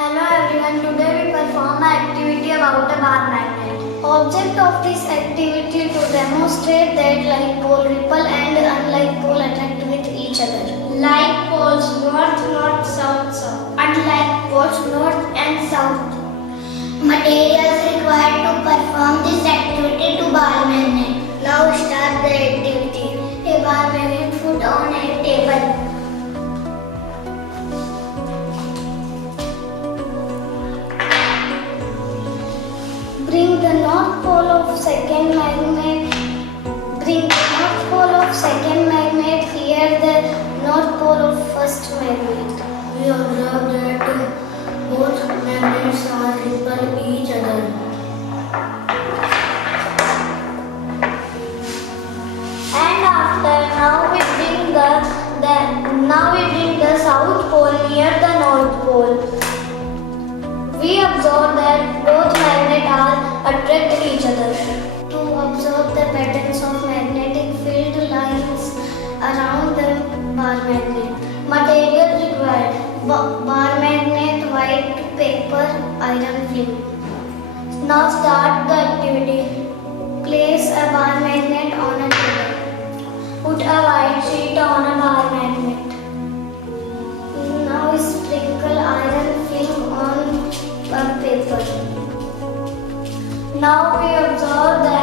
Hello everyone, today we perform an activity about a bar magnet. Object of this activity to demonstrate that like pole repel and unlike pole attract with each other. Like poles north, north, south, south. Unlike poles north and south. Materials required to perform this activity to bar magnet. Now start the activity. A bar magnet put on a table. Bring the north pole of second magnet. Bring the north pole of second magnet. Here the north pole of first magnet. We observe that both magnets are repel each other. And after now we bring the south pole near the north pole. We observe that both magnets are attract each other. To observe the patterns of magnetic field lines around the bar magnet. Material required: bar magnet, white paper, iron film. Now start the activity. Place a bar magnet on a table. Put a white sheet on a bar magnet. Now sprinkle iron film on paper. Now we observe that